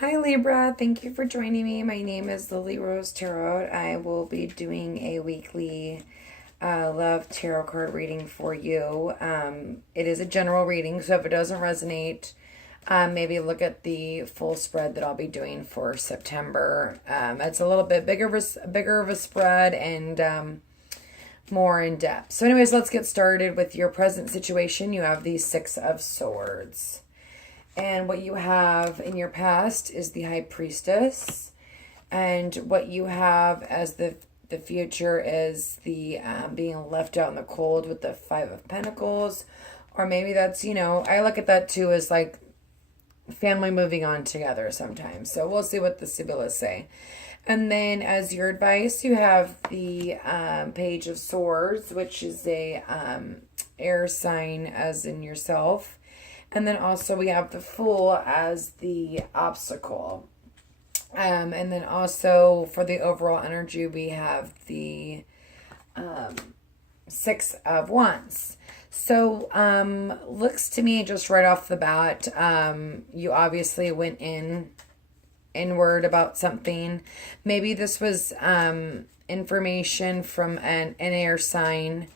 Hi Libra, thank you for joining me. My name is Lillyrosetarot. I will be doing a weekly love tarot card reading for you. It is a general reading, so if it doesn't resonate, maybe look at the full spread that I'll be doing for September. It's a little bit bigger of a spread and more in depth. So anyways, let's get started with your present situation. You have the Six of Swords. And what you have in your past is the High Priestess. And what you have as the future is the being left out in the cold with the Five of Pentacles. Or maybe that's, I look at that too as like family moving on together sometimes. So we'll see what the Sibylla say. And then as your advice, you have the Page of Swords, which is a air sign as in yourself. And then also we have the Fool as the obstacle. And then also for the overall energy, we have the Six of Wands. So looks to me just right off the bat, you obviously went inward about something. Maybe this was information from an air sign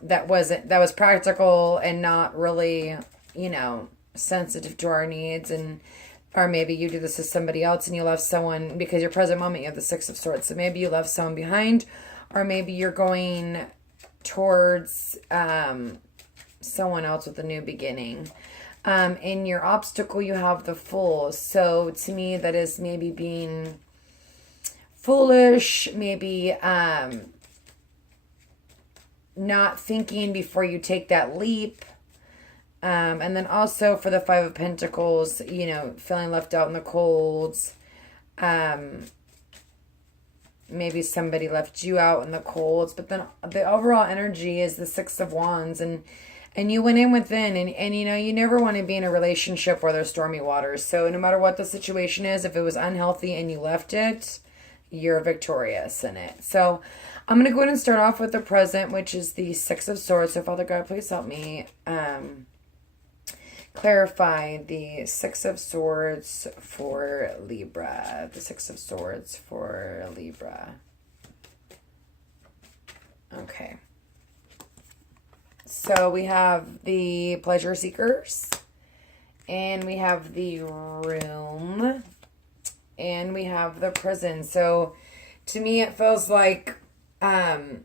that was practical and not really, sensitive to our needs. And or maybe you do this to somebody else and you left someone, because your present moment you have the Six of Swords, so maybe you left someone behind, or maybe you're going towards someone else with a new beginning. In your obstacle you have the Fool, so to me that is maybe being foolish, maybe not thinking before you take that leap. And then also for the Five of Pentacles, feeling left out in the colds. Maybe somebody left you out in the colds. But then the overall energy is the Six of Wands. And you went in within. And you never want to be in a relationship where there's stormy waters. So no matter what the situation is, if it was unhealthy and you left it, you're victorious in it. So I'm going to go ahead and start off with the present, which is the Six of Swords. So Father God, please help me clarify the Six of Swords for Libra. The Six of Swords for Libra. Okay. So we have the Pleasure Seekers. And we have the Room. And we have the Prison. So to me it feels like in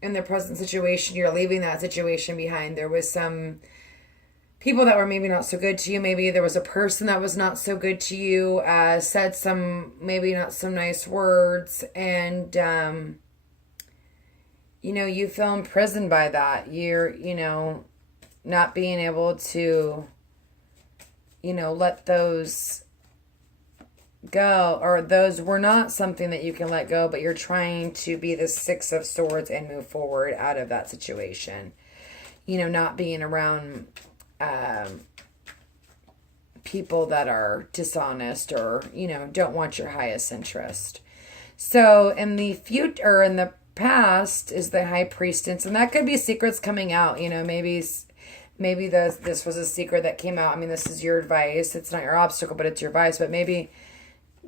the present situation, you're leaving that situation behind. There was some people that were maybe not so good to you. Maybe there was a person that was not so good to you, said some, maybe not some nice words. And, you feel imprisoned by that. You're, not being able to, let those go, or those were not something that you can let go, but you're trying to be the Six of Swords and move forward out of that situation. Not being around people that are dishonest or, don't want your highest interest. So in the future, or in the past, is the High Priestess, and that could be secrets coming out. Maybe this was a secret that came out. I mean, this is your advice. It's not your obstacle, but it's your advice. But maybe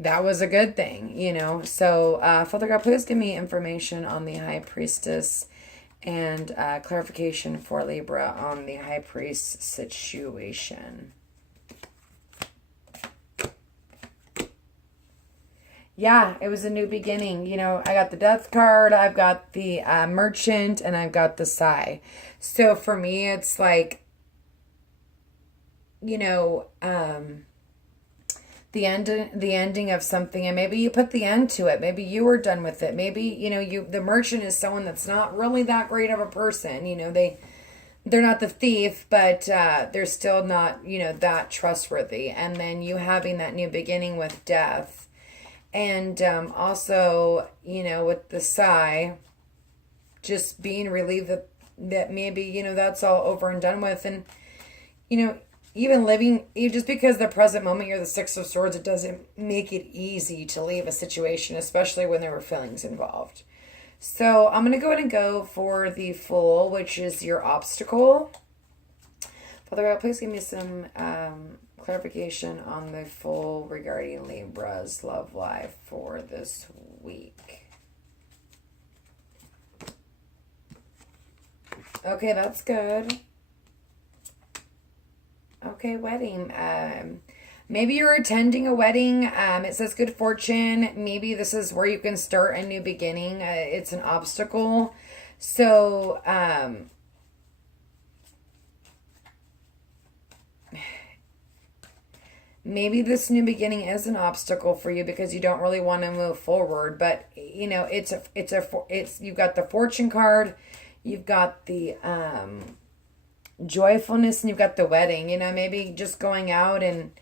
that was a good thing, So, Father God, please give me information on the High Priestess and clarification for Libra on the High Priest situation. Yeah, it was a new beginning. I got the Death card, I've got the Merchant, and I've got the Sigh. So for me, it's like, the ending of something, and maybe you put the end to it. Maybe you were done with it. Maybe, the Merchant is someone that's not really that great of a person. They're not the thief, but they're still not, that trustworthy. And then you having that new beginning with Death. And also, with the Sigh, just being relieved that maybe, that's all over and done with. And, even living, just because the present moment you're the Six of Swords, it doesn't make it easy to leave a situation, especially when there were feelings involved. So I'm going to go ahead and go for the Fool, which is your obstacle. Father God, please give me some clarification on the full regarding Libra's love life for this week. Okay, that's good. Okay, wedding. Maybe you're attending a wedding. It says good fortune. Maybe this is where you can start a new beginning. It's an obstacle. So, maybe this new beginning is an obstacle for you because you don't really want to move forward. But you know, you've got the fortune card, you've got the joyfulness, and you've got the wedding. You know, maybe just going out and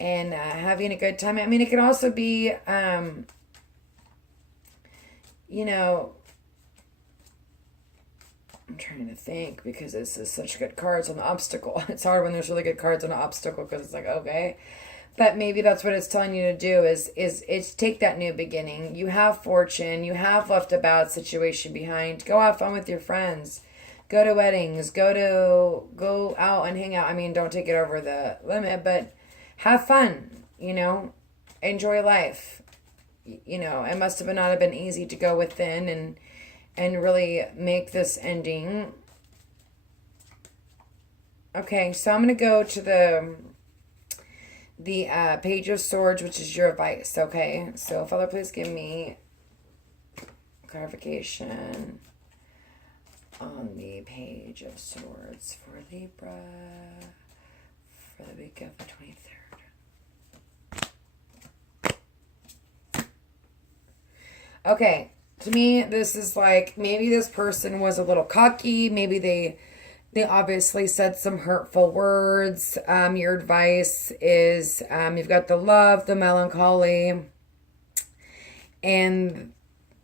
having a good time. I mean, it could also be, you know, I'm trying to think because this is such good cards on the obstacle. It's hard when there's really good cards on the obstacle because it's like, okay. But maybe that's what it's telling you to do is take that new beginning. You have fortune. You have left a bad situation behind. Go have fun with your friends. Go to weddings. Go out and hang out. I mean, don't take it over the limit, but have fun. You know, enjoy life. You know, it must have not have been easy to go within and really make this ending. Okay, so I'm going to go to the Page of Swords, which is your advice, okay? So, Father, please give me clarification on the Page of Swords for Libra for the week of the 23rd. Okay. To me, this is like, maybe this person was a little cocky. Maybe they obviously said some hurtful words. Your advice is, you've got the love, the melancholy, and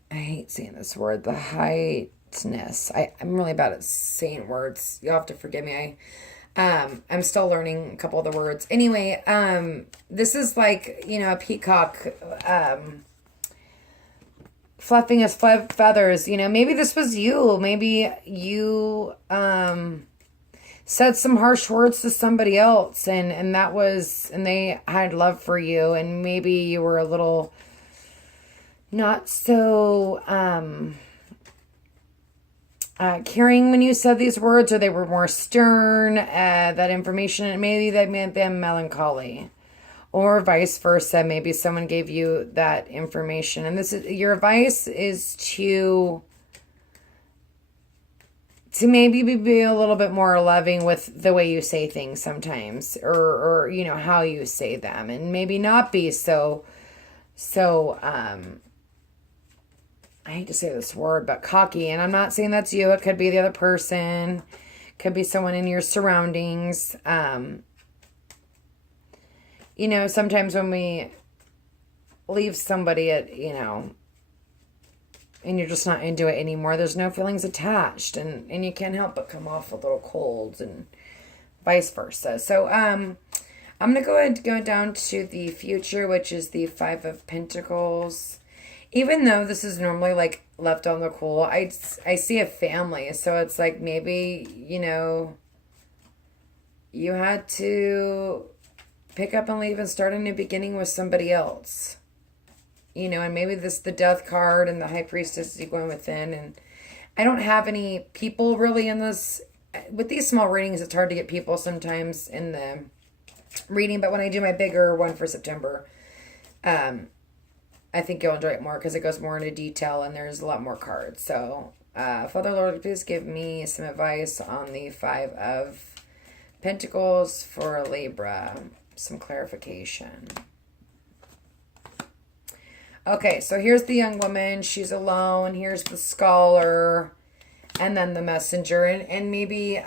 I hate saying this word, the heightness. I'm really bad at saying words. You'll have to forgive me. I'm still learning a couple of the words. Anyway, this is like, you know, a peacock, fluffing his feathers. You know, maybe this was you. Maybe you said some harsh words to somebody else, and they had love for you, and maybe you were a little not so caring when you said these words, or they were more stern. That information, and maybe that made them melancholy. Or vice versa. Maybe someone gave you that information. And this is your advice is to maybe be a little bit more loving with the way you say things sometimes. Or you know, how you say them. And maybe not be so I hate to say this word, but cocky. And I'm not saying that's you. It could be the other person. Could be someone in your surroundings. You know, sometimes when we leave somebody at, you know, and you're just not into it anymore, there's no feelings attached, and you can't help but come off a little cold, and vice versa. So, I'm going to go ahead and go down to the future, which is the Five of Pentacles. Even though this is normally like left on the cool, I see a family. So it's like maybe, you know, you had to pick up and leave and start a new beginning with somebody else. You know, and maybe the Death card and the High Priestess is going within. And I don't have any people really in this. With these small readings, it's hard to get people sometimes in the reading. But when I do my bigger one for September, I think you'll enjoy it more because it goes more into detail and there's a lot more cards. So, Father Lord, please give me some advice on the Five of Pentacles for Libra. Some clarification. Okay, so here's the young woman. She's alone. Here's the scholar. And then the messenger. And maybe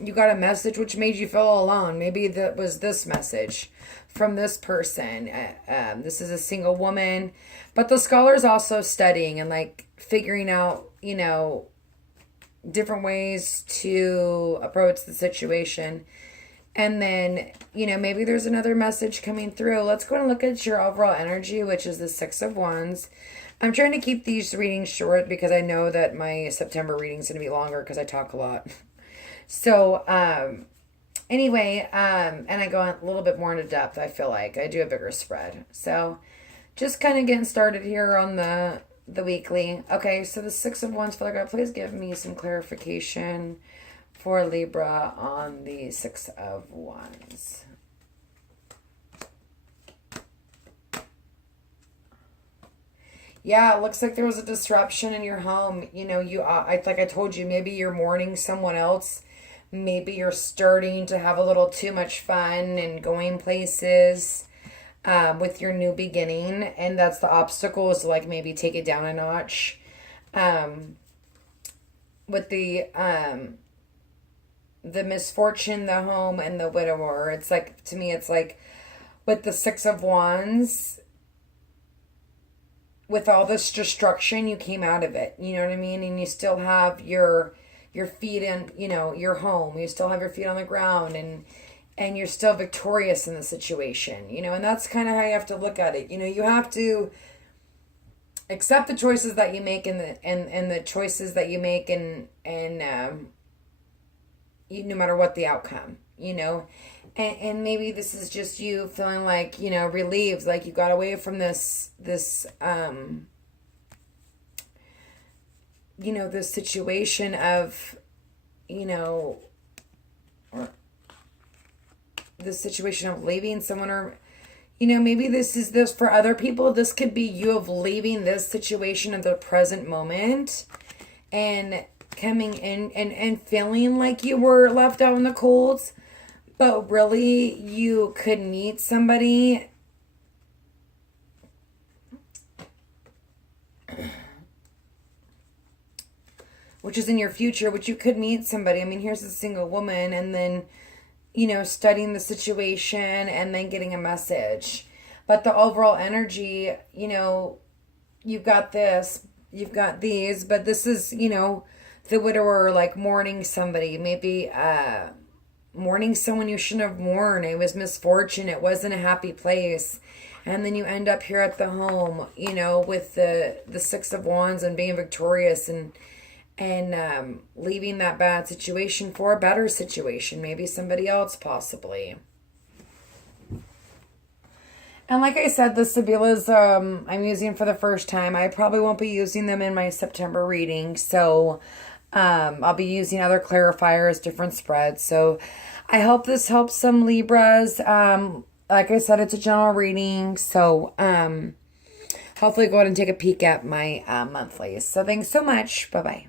you got a message which made you feel alone. Maybe that was this message from this person. This is a single woman. But the scholar's also studying and like figuring out, you know, different ways to approach the situation. And then, you know, maybe there's another message coming through. Let's go and look at your overall energy, which is the Six of Wands. I'm trying to keep these readings short because I know that my September reading is going to be longer because I talk a lot. So, Anyway, and I go a little bit more into depth, I feel like. I do a bigger spread. So just kind of getting started here on the weekly. Okay, so the Six of Wands, Father God, please give me some clarification for Libra on the Six of Wands. Yeah, it looks like there was a disruption in your home. You know, like I told you, maybe you're mourning someone else. Maybe you're starting to have a little too much fun and going places with your new beginning. And that's the obstacle, is to like maybe take it down a notch. With the misfortune, the home, and the widower, it's like, to me, it's like with the Six of Wands, with all this destruction, you came out of it. You know what I mean? And you still have your feet in, you know, your home. You still have your feet on the ground, and you're still victorious in the situation, you know, and that's kind of how you have to look at it. You know, you have to accept the choices that you make, and the choices that you make, and no matter what the outcome, you know. And maybe this is just you feeling like, you know, relieved, like you got away from this you know, this situation of, you know, or the situation of leaving someone, or, you know, maybe this for other people, this could be you of leaving this situation at the present moment and coming in and feeling like you were left out in the cold. But really, you could meet somebody which is in your future, which you could meet somebody. I mean, here's a single woman, and then, you know, studying the situation and then getting a message. But the overall energy, you know, you've got this, you've got these, but this is, you know, the widower, like mourning somebody, maybe, mourning someone you shouldn't have mourned. It was misfortune. It wasn't a happy place. And then you end up here at the home, you know, with the Six of Wands and being victorious, and leaving that bad situation for a better situation. Maybe somebody else, possibly. And like I said, the Sibylas I'm using for the first time. I probably won't be using them in my September reading. So I'll be using other clarifiers, different spreads. So I hope this helps some Libras. Like I said, it's a general reading. So hopefully go ahead and take a peek at my monthlies. So thanks so much. Bye-bye.